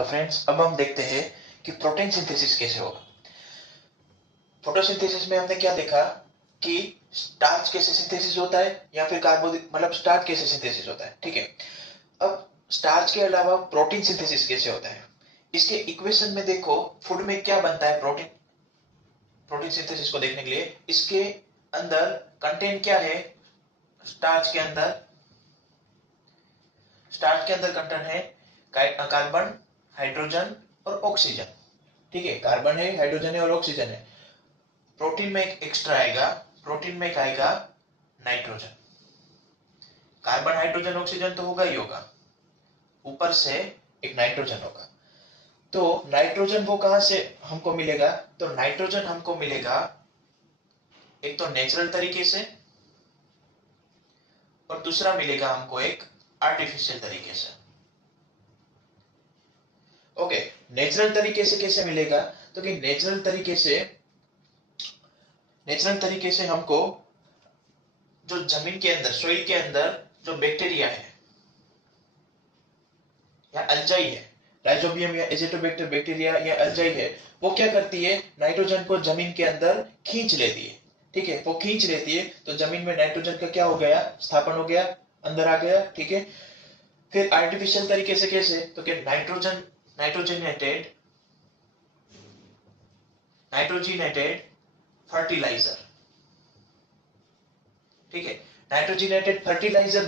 तो फ्रेंड्स अब हम देखते हैं कि प्रोटीन सिंथेसिस कैसे होगा। फोटोसिंथेसिस में हमने क्या देखा कि स्टार्च कैसे सिंथेसिस होता है या फिर कार्बोदि मतलब स्टार्च कैसे सिंथेसिस होता है। ठीक है, अब स्टार्च के अलावा प्रोटीन सिंथेसिस कैसे होता है, इसके इक्वेशन में देखो फूड में क्या बनता है। प्रोटीन प्रोटीन सिंथेसिस को देखने के लिए इसके अंदर कंटेंट क्या है। स्टार्च के अंदर कंटेंट है कार्बन, हाइड्रोजन और ऑक्सीजन। ठीक है, कार्बन है, हाइड्रोजन है और ऑक्सीजन है। प्रोटीन में एक एक्स्ट्रा आएगा, प्रोटीन में एक आएगा नाइट्रोजन। कार्बन, हाइड्रोजन, ऑक्सीजन तो होगा ही होगा, ऊपर से एक नाइट्रोजन होगा। तो नाइट्रोजन वो कहां से हमको मिलेगा, तो नाइट्रोजन हमको मिलेगा एक तो नेचुरल तरीके से और दूसरा मिलेगा हमको एक आर्टिफिशियल तरीके से। ओके, नेचुरल तरीके से कैसे मिलेगा, तो कि नेचुरल तरीके से हमको जो जमीन के अंदर, सोइल के अंदर जो बैक्टीरिया है या अल्जाई है, राइजोबियम या एजिटोबैक्टर बैक्टीरिया या अल्जाई है, वो क्या करती है, नाइट्रोजन को जमीन के अंदर खींच लेती है। ठीक है, वो खींच लेती है तो जमीन में नाइट्रोजन का क्या हो गया, स्थापन हो गया, अंदर आ गया। ठीक है, फिर आर्टिफिशियल तरीके से कैसे, तो कि नाइट्रोजिनेटेड फर्टिलाइजर। ठीक है, नाइट्रोजिनेटेड फर्टिलाइजर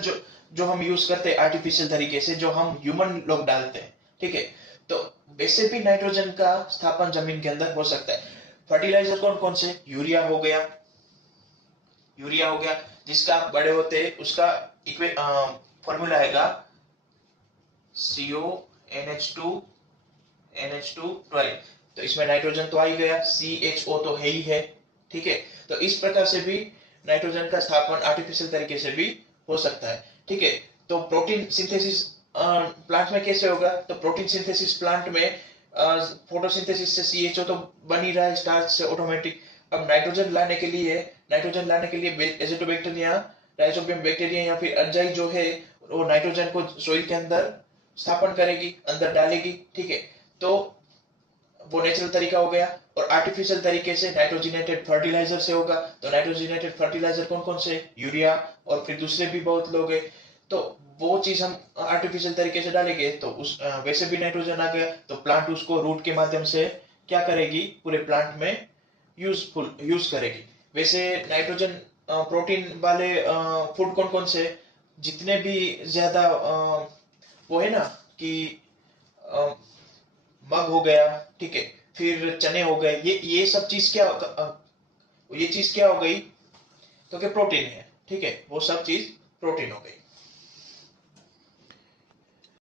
जो हम यूज करते हैं आर्टिफिशियल तरीके से, जो हम ह्यूमन लोग डालते हैं। ठीक है, तो वैसे भी नाइट्रोजन का स्थापन जमीन के अंदर हो सकता है। फर्टिलाइजर कौन कौन से, यूरिया हो गया, जिसका बड़े होते उसका फॉर्मूला आएगा CONH2NH212। तो इसमें नाइट्रोजन तो आ ही गया, CHO तो है ही है। ठीक है, तो इस प्रकार से भी नाइट्रोजन का स्थापन आर्टिफिशियल तरीके से भी हो सकता है। ठीक है, तो प्रोटीन सिंथेसिस प्लांट में कैसे होगा, तो प्रोटीन सिंथेसिस प्लांट में फोटोसिंथेसिस से CHO तो बन ही रहा है स्टार्च से ऑटोमेटिक। अब नाइट्रोजन लाने के लिए एजिटोबैक्टर या राइजोबियम बैक्टीरिया या फिर अल्जाई जो है वो नाइट्रोजन को सोइल के अंदर स्थापन करेगी, अंदर डालेगी। ठीक है, तो वो नेचुरल तरीका हो गया। और आर्टिफिशियल तरीके से नाइट्रोजिनेटेड फर्टिलाइजर से होगा। तो नाइट्रोजिनेटेड फर्टिलाइजर कौन कौन से, यूरिया और फिर दूसरे भी बहुत लोग हैं। तो वो चीज हम आर्टिफिशियल तरीके से डालेंगे तो उस वैसे भी नाइट्रोजन आ गया, तो प्लांट उसको रूट के माध्यम से क्या करेगी, पूरे प्लांट में यूज करेगी। वैसे नाइट्रोजन प्रोटीन वाले फूड कौन कौन से, जितने भी ज्यादा वो है ना कि मग हो गया, ठीक है, फिर चने हो गए, ये सब चीज ये चीज क्या हो गई, तो क्या प्रोटीन है। ठीक है, वो सब चीज प्रोटीन हो गई।